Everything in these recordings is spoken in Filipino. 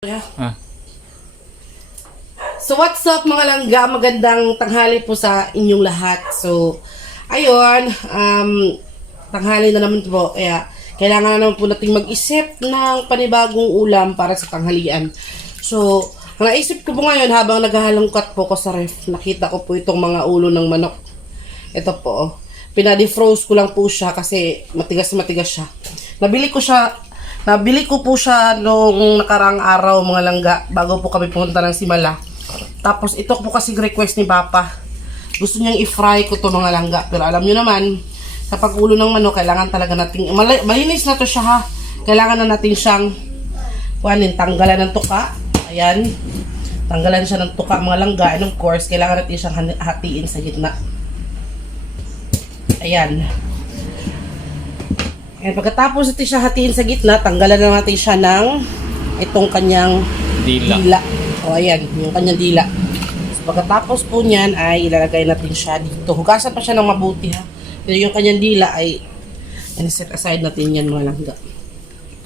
Ah, So what's up mga langga, magandang tanghali po sa inyong lahat. So ayun, tanghali na naman po, kaya kailangan na naman po nating mag-isip ng panibagong ulam para sa tanghalian. So naisip ko po ngayon habang naghahalongkat po ko sa ref, nakita ko po itong mga ulo ng manok. Ito po, pinadefroze ko lang po siya kasi matigas siya. Nabili ko po siya nung nakarang araw mga langga bago po kami pumunta ng Simala. Tapos ito po kasi request ni Papa. Gusto niyang i-fry ko to mga langga. Pero alam niyo naman, sa pag-ulo ng manok, kailangan talaga nating, malinis na to siya ha. Kailangan na natin siyang, tanggalan ng tuka. Ayan. Tanggalan siya ng tuka mga langga. And of course, kailangan natin siyang hatiin sa gitna. Ayan. And pagkatapos natin siya hatiin sa gitna, tanggalan na natin siya ng itong kanyang dila. O ayan, yung kanyang dila. So, pagkatapos po niyan ay ilalagay natin siya dito. Hugasan pa siya ng mabuti ha. Pero yung kanyang dila ay set aside natin yan mga langga.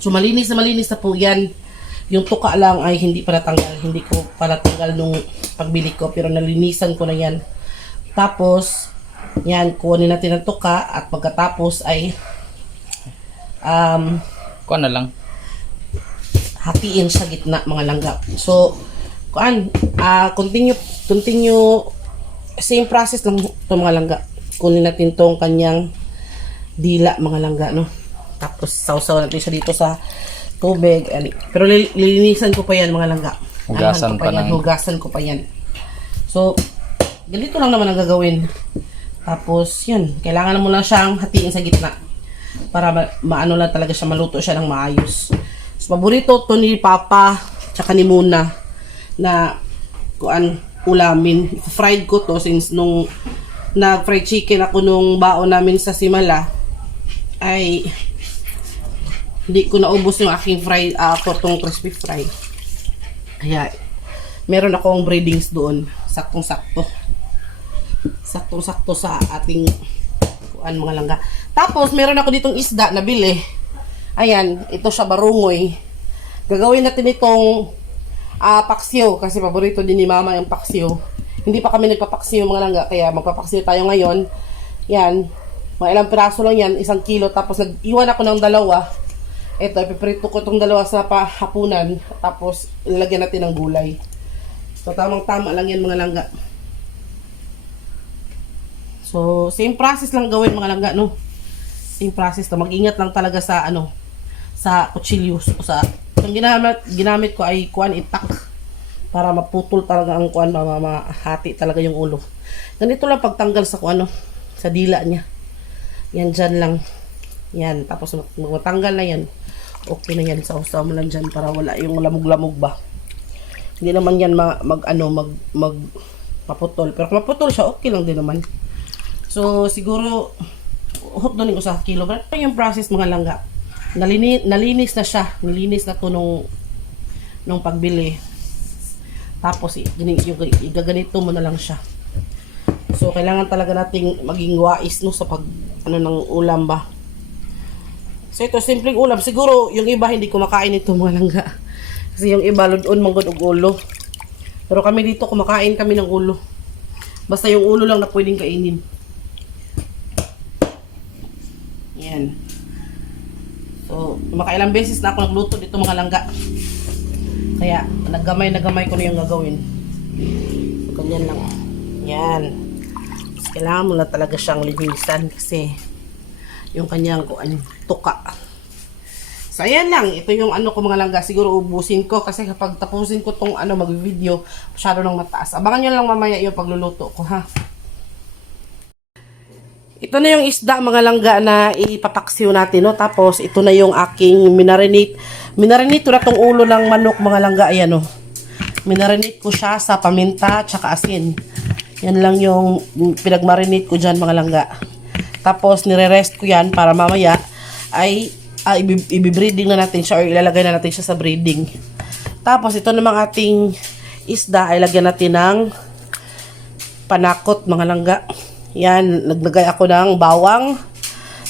So malinis na po yan. Yung tuka lang ay hindi pa natanggal. Hindi ko pa natanggal nung pagbili ko. Pero nalinisan ko na yan. Tapos, yan, kunin natin ang tuka. At pagkatapos ay kuha na lang. hatiin sa gitna mga langga. So, continue same process lang ito mga langga. Kunin natin tong kanyang dila mga langga, no? Tapos sausaw natin siya dito sa tubig. Pero lilinisan ko pa yan mga langga. Hugasan ko pa yan. So, ganito lang naman ang gagawin. Tapos, yun. Kailangan mo lang siyang hatiin sa gitna. Para maano lang talaga siya, maluto siya ng maayos. So, paborito to ni Papa tsaka ni Muna na ulamin. Fried ko to since nung nag-fried chicken ako nung baon namin sa Simala ay hindi ko naubos yung aking fried tong crispy fry. Kaya meron akong breadings doon. Saktong-sakto sa ating mga langga. Tapos meron ako ditong isda na bili. Ayan, ito siya barungoy. Gagawin natin itong paksiw kasi paborito din ni Mama yung paksiw. Hindi pa kami nagpapaksiw mga langga, kaya magpapaksiw tayo ngayon. Yan, mga ilang piraso lang yan, 1 kilo. Tapos nag-iwan ako ng 2. Ito, ipiprito ko itong 2 sa hapunan. Tapos ilalagyan natin ng gulay. So tamang-tama lang yan mga langga. So same process lang gawin mga langga, no? Same process to. Mag-ingat lang talaga sa sa kutsilyo. So, yung ginamit ko ay itak para maputol talaga ang mahati talaga yung ulo. Ganito lang pagtanggal sa sa dila niya. Yan dyan lang. Yan. Tapos matanggal na yan. Okay na yan. Sausaw mo lang dyan para wala yung lamog-lamog ba. Hindi naman yan maputol. Pero kung maputol siya, okay lang din naman. So, siguro hot doon ko sa kilo. Pero yung process mga langga. Nalinis na siya. Nilinis na to nung pagbili. Tapos, igaganito mo na lang siya. So, kailangan talaga nating maging wais no, sa ng ulam ba. So, ito, simpleng ulam. Siguro, yung iba hindi kumakain ito mga langga. Kasi yung iba, ludon, manggod og ulo. Pero kami dito, kumakain kami ng ulo. Basta yung ulo lang na pwedeng kainin. Yan. So, makailang beses na ako nagluto dito mga langga. Kaya, naggamay ko na yung gagawin. So, ganyan lang. Yan. So, kailangan mo na talaga siyang linisan kasi yung kanyang tuka. So, ayan lang. Ito yung ko mga langga. Siguro ubusin ko kasi kapag tapusin ko tong mag-video, masyado nang mataas. Abangan nyo lang mamaya yung pagluluto ko, ha? Ito na yung isda mga langga na ipapaksiw natin, no? Tapos ito na yung aking minarinate. Minarinate ko na tong ulo ng manok mga langga. Ayan, no? Minarinate ko siya sa paminta tsaka asin. Yan lang yung pinagmarinate ko dyan mga langga. Tapos nire-rest ko yan para mamaya ay ibibreeding na natin siya or ilalagay na natin siya sa breeding. Tapos ito namang ating isda ay lagyan natin ng panakot mga langga. Yan, naglagay ako ng bawang,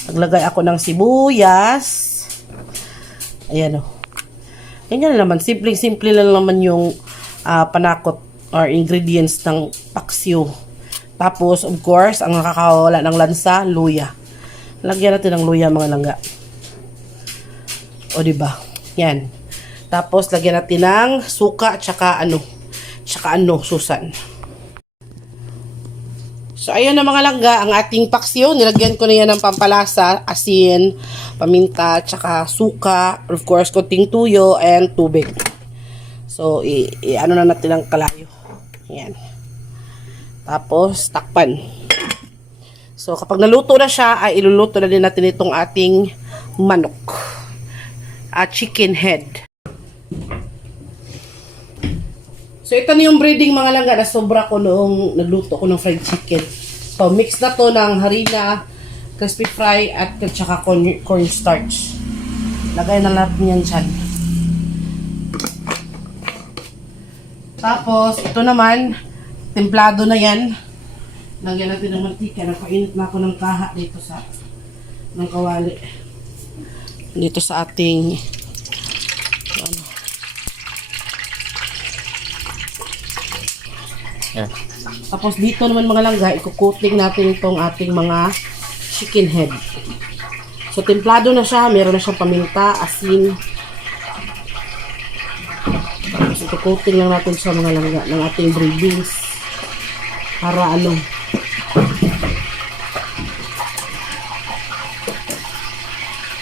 naglagay ako ng sibuyas. Ayan o. Ganyan naman, simple-simple lang naman yung panakot or ingredients ng paksiw. Tapos, of course, ang nakakawala ng lansa, luya. Lagyan natin ng luya mga langga. O, diba? Yan. Tapos, lagyan natin ng suka, tsaka Susan. So, ayun na mga langga, ang ating paksiw. Nilagyan ko na yan ng pampalasa, asin, paminta, tsaka suka, of course, konting tuyo, and tubig. So, ano na natin ang kalayo. Yan. Tapos, takpan. So, kapag naluto na siya, ay iluluto na din natin itong ating manok. Chicken head. So, ito na yung breading mga langga na sobra ko noong nagluto ko ng fried chicken. So, mix na to ng harina, crispy fry, at saka cornstarch. Lagay na natin yan dyan. Tapos, ito naman, templado na yan. Lagyan natin ng mantika. Nagpainit na ako ng kaha dito ng kawali. Dito sa ating, Yeah. Tapos dito naman mga langga, ikukuting natin itong ating mga chicken head. So, templado na siya. Meron na siyang paminta, asin. Tapos ikukuting lang natin siya mga langga ng ating breadings. Para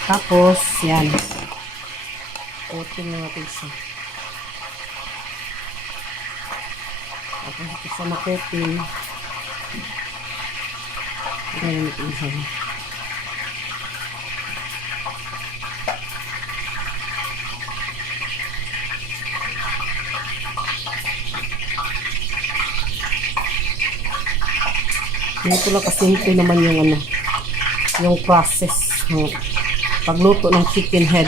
Tapos, yan. Coating lang natin siya. Tapos ito sa makotin. Ganyan natin siya. Ito lang kasi ito naman yung process ng pagluto ng chicken head.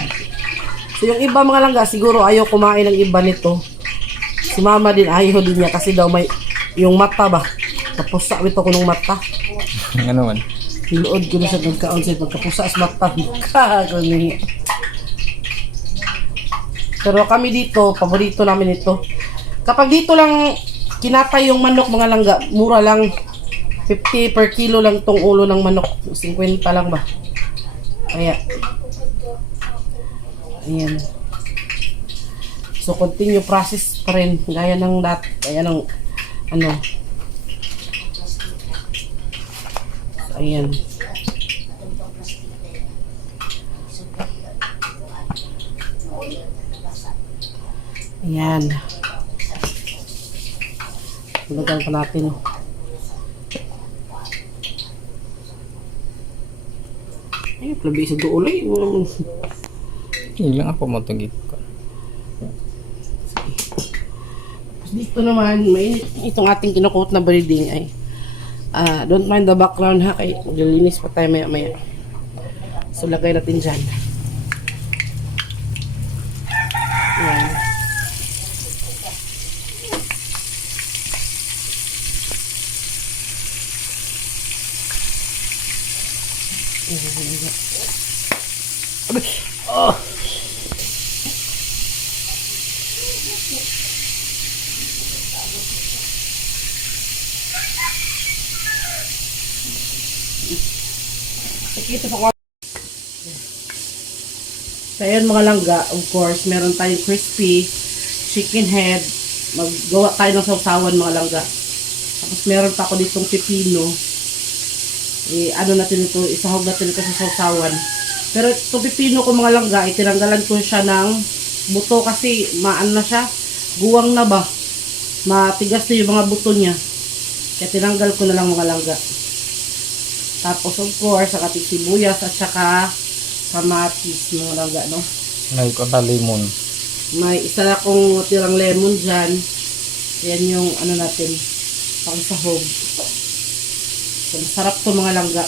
So yung iba mga langga, siguro ayaw kumain ng iba nito. Si mama din, ayaw din niya kasi daw may yung mata ba? Kapusa ito ko ng mata. Ano man? Hiluod ko na siya nagkaon siya. Pagkapusa sa mata. Pero kami dito, paborito namin ito. Kapag dito lang kinatay yung manok mga langga, mura lang. 50 per kilo lang tong ulo ng manok. 50 lang ba? Kaya. Ayan. So, continue process pa rin. Gaya ng gaya ng So, ayan. Ayan. Lagyan pa natin. Ay, plabi sa doolay. Ilang ako matugit ko. Dito naman, may itong ating kinukot na breading ay don't mind the background ha, kay maglilinis pa tayo maya maya. So, lagay natin dyan. Ayan. Oh! Ito pa ko. So, ayan mga langga, of course, meron tayong crispy chicken head. Maggawa tayo ng sausawan mga langga. Tapos meron pa ako ditong pipino. Natin ito, isahog natin ito sa sausawan. Pero itong pipino ko mga langga, itinanggalan ko siya ng buto kasi maano na siya, guwang na ba? Matigas na yung mga buto niya. Kaya tinanggal ko na lang mga langga. Tapos of course, ang ating sibuyas at saka kamatis mga langga, no? May kota lemon. May isa na akong tirang lemon dyan. Yan yung natin, pang sahog. So, masarap to mga langga.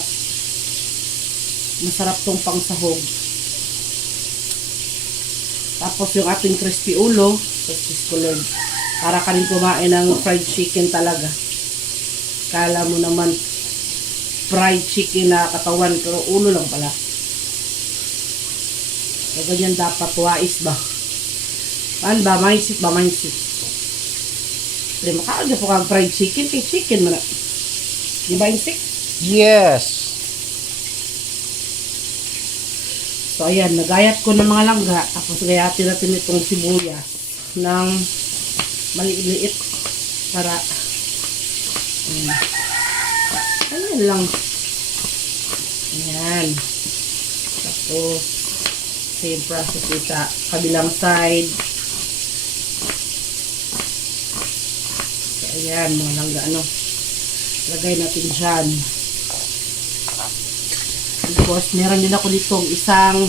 Masarap tong pang sahog. Tapos yung ating crispy ulo, crispy colored. Para ka rin kumain ng fried chicken talaga. Kala mo naman fried chicken na katawan, pero ulo lang pala. So, ganyan dapat, wais ba? Paan ba? Mindset ba? Mindset. Pero makaon po kang fried chicken. Kay chicken man na. Di ba insik? Yes! So, ayan. Nagayat ko ng mga langga. Tapos gayatin natin itong sibuyas ng maliit para ayan lang. Ayan. Tapos, same process din sa kabilang side. So, ayan, mga langga, lagay natin dyan. Of course, meron din ako ditong isang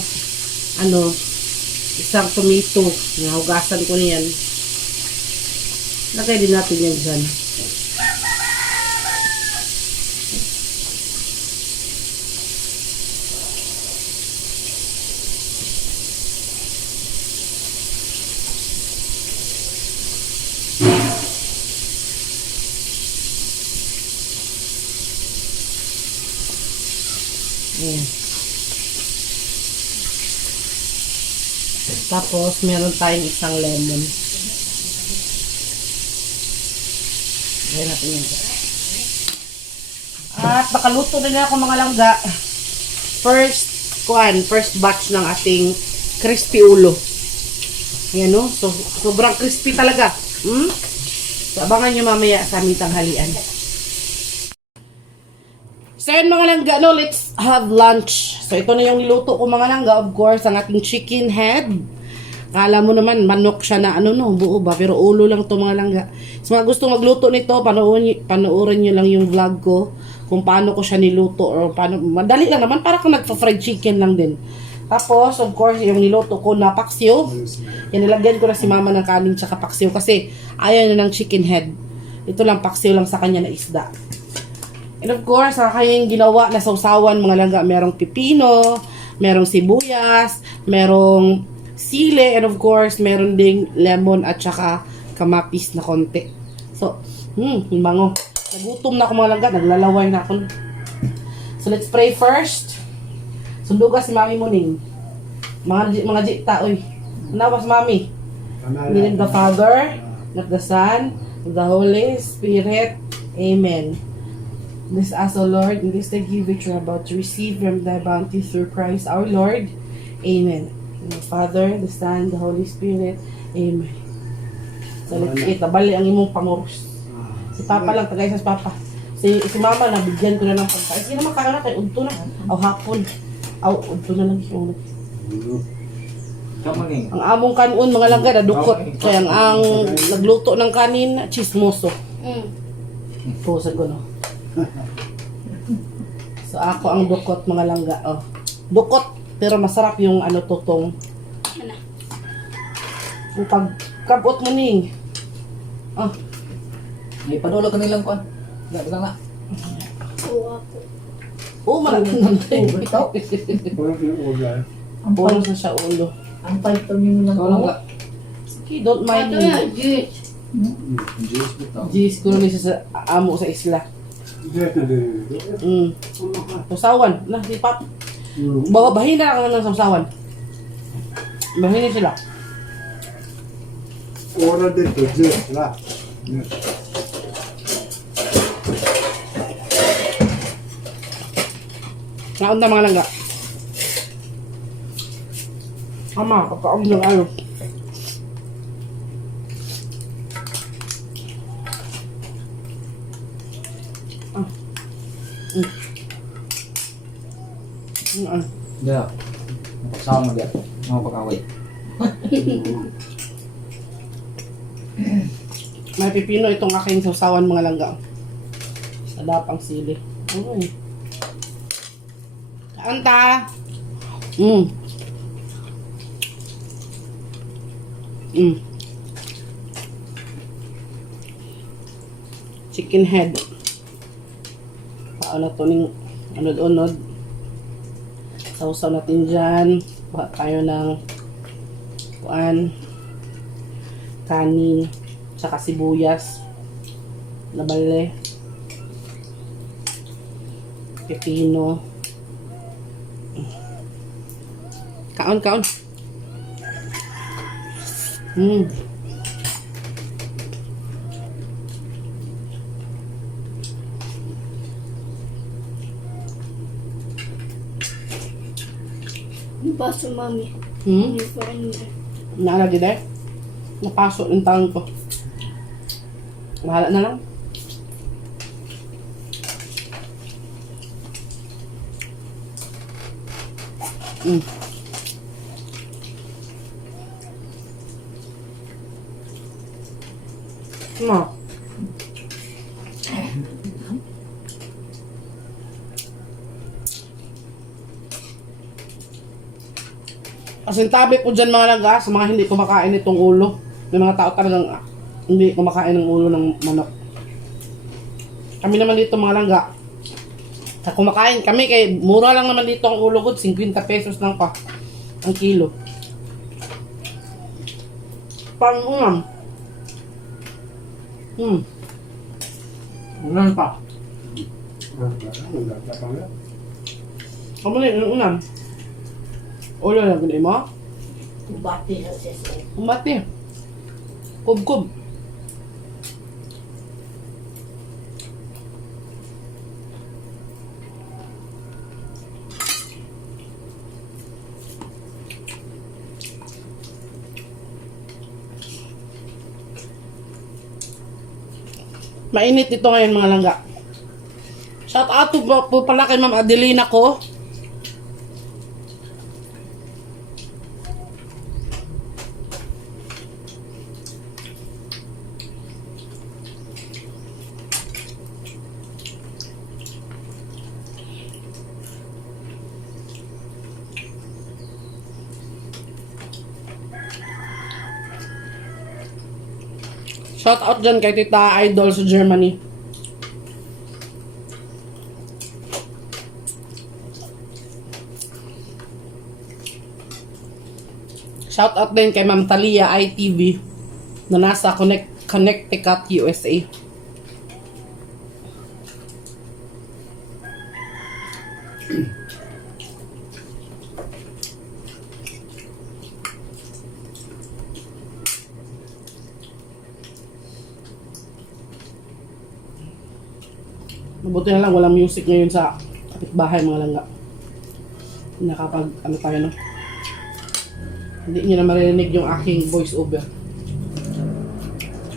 tomato. Nahugasan ko niyan. Lagay din natin yan dyan. Ayan. Tapos, meron tayong isang lemon. Ayan natin yun. At nakaluto na ako mga langga. First batch ng ating crispy ulo. Ayan o. So, sobrang crispy talaga. So, abangan nyo mamaya sa aming tanghalian. So, yun mga langga, let's have lunch. So, ito na yung niluto ko mga langga. Of course, ang ating chicken head. Kala mo naman, manok siya na buo ba? Pero ulo lang to mga langga. So, mga gusto magluto nito, panoorin nyo lang yung vlog ko kung paano ko siya niluto or paano. Madali lang naman, para kung nagpa-fried chicken lang din. Tapos, of course, yung niluto ko na paksiw. Yan, nilagyan ko na si mama ng kanin tsaka paksiw kasi ayaw na ng chicken head. Ito lang, paksiw lang sa kanya na isda. And of course, kayang ginawa na sausawan mga langga. Merong pipino, merong sibuyas, merong sili, and of course, meron ding lemon at saka kamapis na konti. So, bango. Nagutom na ako mga langga, naglalaway na ako. So, let's pray first. Sunduga si Mami Muning. Mga jita, oy. Nawas Mami. In the name of the Father, of the Son, of the Holy Spirit. Amen. Bless us, O Lord, in this day give which we are about to receive from thy bounty through Christ our Lord. Amen. In the Father, the Son, the Holy Spirit. Amen. So let's eat. Bali ang imong pangurus. Si Papa lang, tagay sa Papa. Si Mama, nabigyan ko na ng pagkain. Sige naman, kaya na kay udto na. Aw hapon. Aw, udto na lang siya. Ang among kanon, mga langga, nadukot. Kaya ang nagluto ng kanin, chismoso. Pusag ko, no? So, ako ang dukot, mga langga. Oh. Dukot, pero masarap yung tutong. Yung pagkabot mo ning. Oh. May panulo ka nilang kuan. Dagang na. Oo, malaki na tayo. Ikaw? Puro sa siya ulo. Ang palto niyo lang Ikaw lang ako. ka. Sige, don't mind me. Jis ko namin sa amo sa isla. Sausawan. Na, si Pap. Bahin na lang ng sausawan. Bahin na sila. Ora dito, Diyos, la. Naon na mga langga. Ama, kakaon ng ano. Dia. Sama dia. Mau pagaway. May pipino itong aking sausawan mga langga. Sa dapang sili. Uy. Kaanta. Chicken head. Paano to ning unod-unod. Sausaw natin dyan. Baha tayo ng kanin, tsaka sibuyas, labale, pepino. Kaon. Hmm. Baso, mami. Hmm. Hindi ko ano. Naalagi dahil. Napasok yung tangan ko. Bahala na lang. Hmm. Ma. Kasintabi po dyan mga langga sa mga hindi kumakain itong ulo. May mga tao talagang hindi kumakain ng ulo ng manok. Kami naman dito mga langga. Sa kumakain kami kay mura lang naman dito ang ulo ko. 50 pesos lang pa ang kilo. Pang-unam. Ulan pa. Kamu na yung unam. Ulo lang gano'n mo? Bati na siya siya. Umati. Kub-kub. Mainit dito ngayon mga langga. Shout out po pala kay Ma'am Adelina ko. Shout out dyan kay Tita Idol sa Germany. Shout out din kay Ma'am Talia ITV na nasa Connecticut, USA. Mabuti na lang walang music ngayon sa kapitbahay mga langga. Nakapag ano tayo no? Hindi niyo na maririnig yung aking voice over.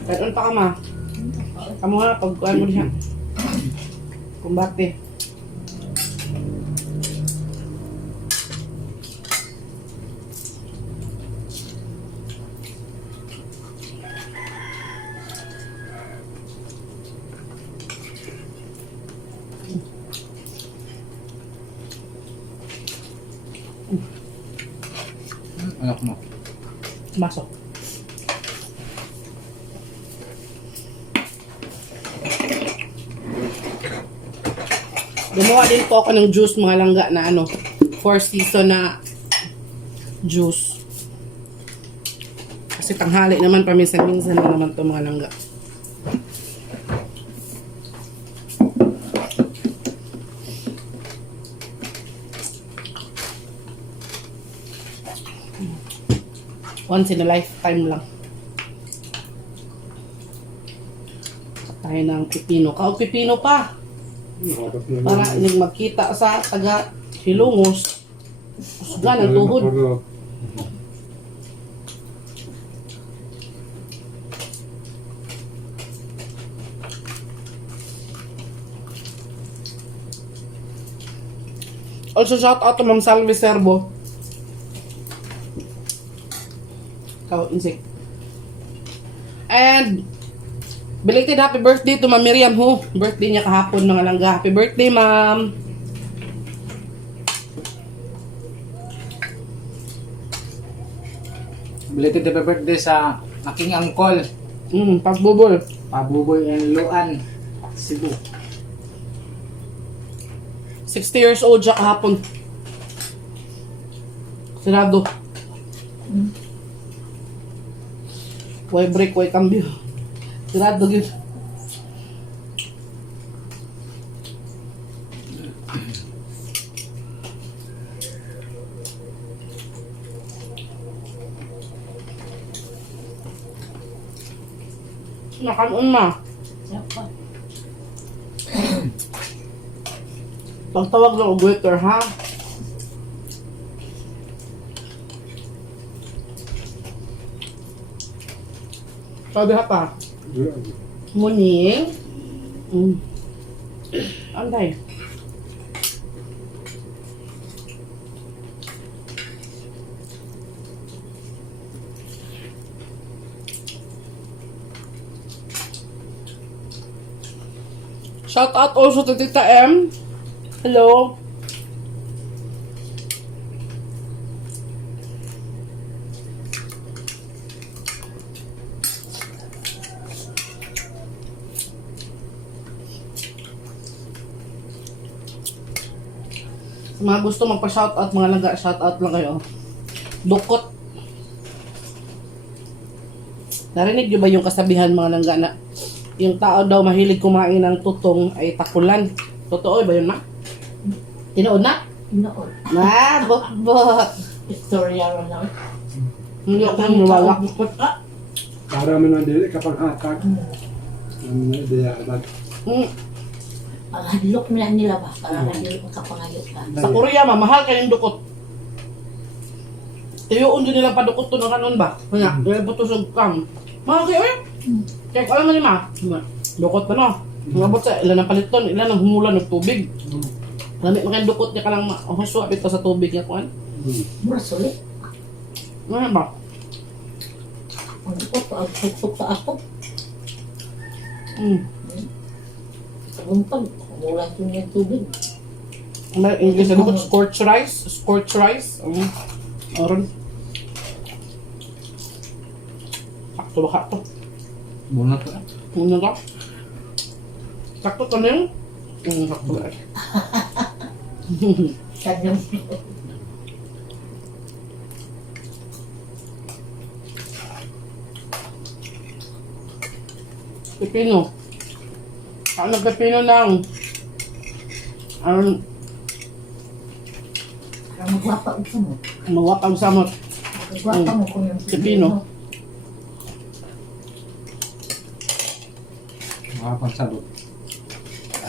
Kahit ano pa ka ma? Kamu nga pag kuhaan mo diyan. Kumbate. Anak mo. Masok. Gumawa din po ako ng juice mga langga na ano, 4 season na juice. Kasi tanghali naman paminsan-minsan na naman to mga langga. Once in a lifetime lang. Tayo ng pipino. Kaog pipino pa. Para hindi magkita sa taga Hilongos. Usga ng tuhod. Also shout out to Ma'am Salvi Serbo. Insect. And belated happy birthday to Ma'am Miriam Ho. Birthday niya kahapon mga langga. Happy birthday, Ma'am. Belated happy birthday sa aking uncle, Pagbubol. Pabuboy and Luan, Cebu. 60 years old siya kahapon. Sinado. Way break, way cambio. Sinado yun. Nakanon ma. Siapa? Pagtawag ng waiter, ha? Sabi ha pa. Muning. Anday. Shout out also to Tita M. Hello. Sa mga gusto magpa-shoutout, mga langga, shoutout lang kayo. Dukot. Narinig nyo ba yung kasabihan mga langga na yung tao daw mahilig kumain ng tutong ay takulan? Totoo ba yun na? Tinood na? Noon. Na, bot. Istorya lang. Hindi ako maniwala. Para mo na dili kapag hatag. Ano na ideya agad. Ang hadlok nila ba? Para hadlok makapangayot ka. Sa Korea, mahal kayong dukot. Tiyoon din nilang padukot to ng kanon ba? Kaya, dahil putusog kang. Mahal kayo eh. Kaya ko alam na lima. Dukot pa no. Mga bot sa ilan ang paliton, ilan ang humulan ng tubig. Lamit mo kayong dukot niya ka lang mahuswap ito sa tubig niya kuhan. Mura sulit. Ano ba? Ang dukot pa, ang tuktok sa ako. Tagumpag, umulan ko niya tubig. Ang English na dukot, scorched rice. Scorched rice. Oron. Sakto ba ka to? Muna to. Muna ka? Sakto to na yun? Sakto ba? Sadyang Pipino. Ako nagpipino lang. parang magwapa ko mo. Mawapang samot. Magwapa mo kung yung Pipino. Mga pansabot.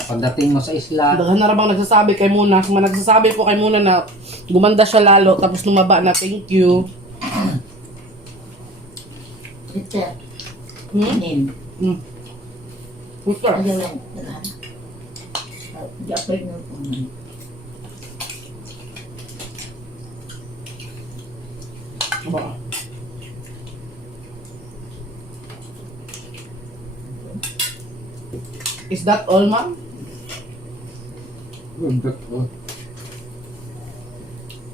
Pagdating mo sa isla, Daghan na rabang nagsasabi kay Muna. Mga nagsasabi po kay Muna na gumanda siya lalo tapos lumaba na thank you. Twitter. Hmm? Name. Twitter. Ayaw lang. Nagana. Japay na po. Aba. Is that all, ma'am? undot ko.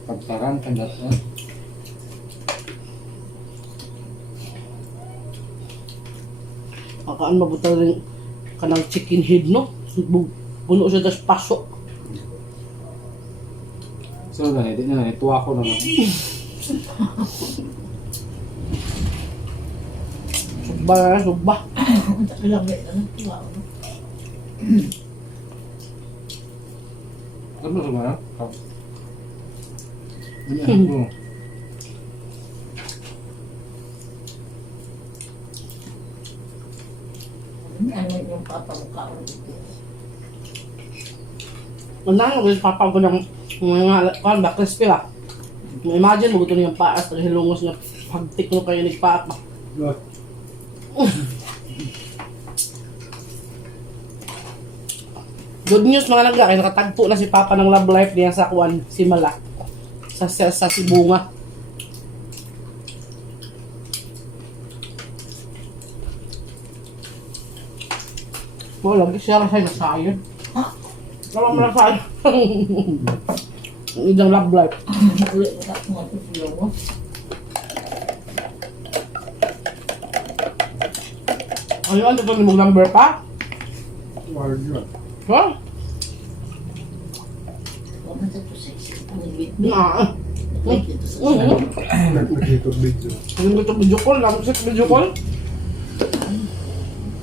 Pagtaran, kandat ko. Akaan mabuta rin kanang chicken head, no? Puno siya das pasok. So, di na, ituwa ko naman. Sugba na, sugba. Lamit na ng tuwa. Ano ba sa mga? Ano yung papamukha ko dito? Unang ko papa ko ng mga kan ba crispy ba. Imagine mo gusto niya paas pag hilungos nga pagtik mo kayo nagpaat ba. Good news mga langga, kaya nakatagpo na si Papa ng love life niya sa Kwan, si Mala. Sa Sibunga. Wala, lagi siya kasi nasayon. Wala mo nasayon. Ang idang love life. Ulit na ako matutulong mo. Ano yun? Ito ni mong number pa? Ward yun. Ha? Huwag na ito sexy. Nag-wait me. Na. Nag-wait ito sa Nagkikot video. Ano ito video call? Nakusip video call?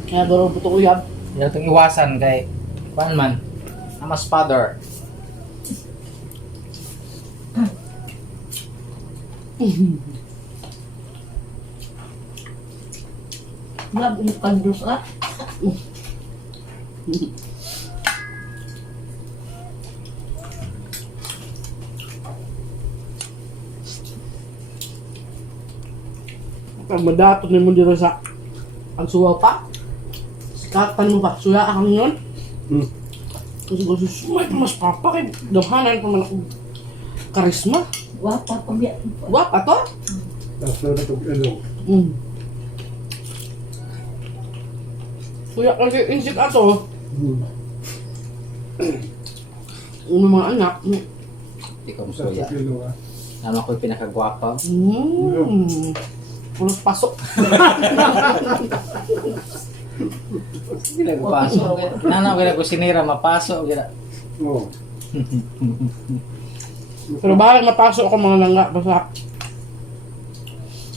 Kaya baro buto ko yan. Yung itong iwasan kay Juan man, Amas father. Lab yung kandus ah. Pag madatot na mo dito sa ang suwa pa. Sikatan mo ba? Suya akang yun. Kasi gusto sumay pa mas papa kay damhanan pa man ako karisma. Wapa pamilya. Wapa to? Tapos na itong ilong. Suya kasi insik ato. Yung mga anak. Ikaw mo Tapos suya. yung ilong ah. Naman ko yung pinakagwapa. Pulos pasok. Hindi lang ko pasok. Nanaw ko sinira, mapasok. Oo. Pero bakit mapasok ako mga langga? Basta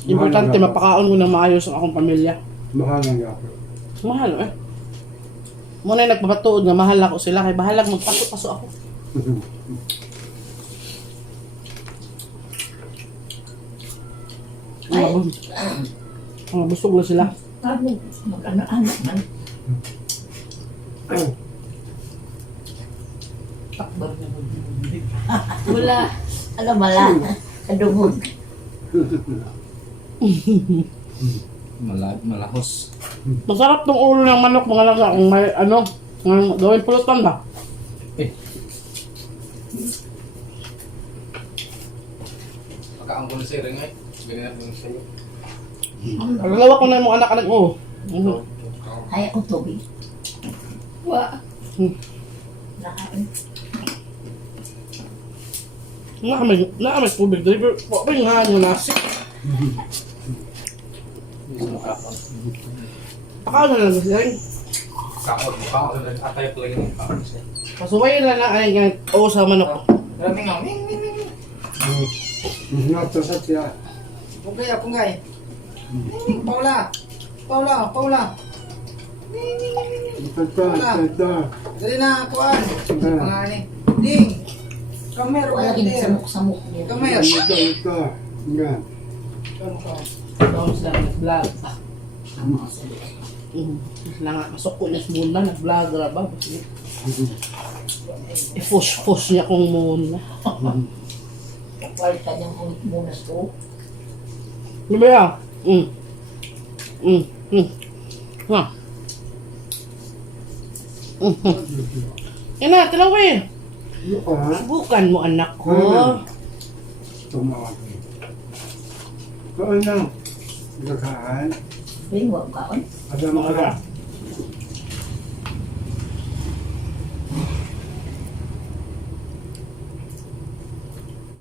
importante mapakaon ko na maayos ang akong pamilya. Mahal ang yapo. Mahal eh. Muna yung nagpapatuod na mahal ako sila kaya bahalag magpasok-pasok ako. Mga busog na sila. Ano, mag-ano-ano man. Takbar na wala. Alam mala. Kadumog. Malahos. Masarap tong ulo ng manok mga langga kung may ano, gawin pulutan ba? Pagkaangkol sa rin eh. Ganyan natin sa'yo. Paglawa ko na yung mga anak-anak mo. Ay, ako tubig. Wa. Nakain. Nakamay tubig dali pero wala yung nga yung nasi. Pakaon na lang sila rin. Kaon. Atay ko lang yung kaon siya. Pasuwayin lang na ay ganit o sa manok. Maraming nga. Nasa sa siya. Punggay. Paula. Ito. Dali na, kuan. Pangani. Ding. Come here, Wala rin samok-samok niya. Ito. Yan. Tapos sila nag-vlog. Sila nga masok ko na sa muna, nag-vlog na ba? I-push niya kung muna. Papalit ka niyang muna to. Ano ba yan? Ha? Yan na, tilawin. Bukan mo anak ko. Tumawag. Kaon na. Nagkaan. Ring, wag kaon. Ada mga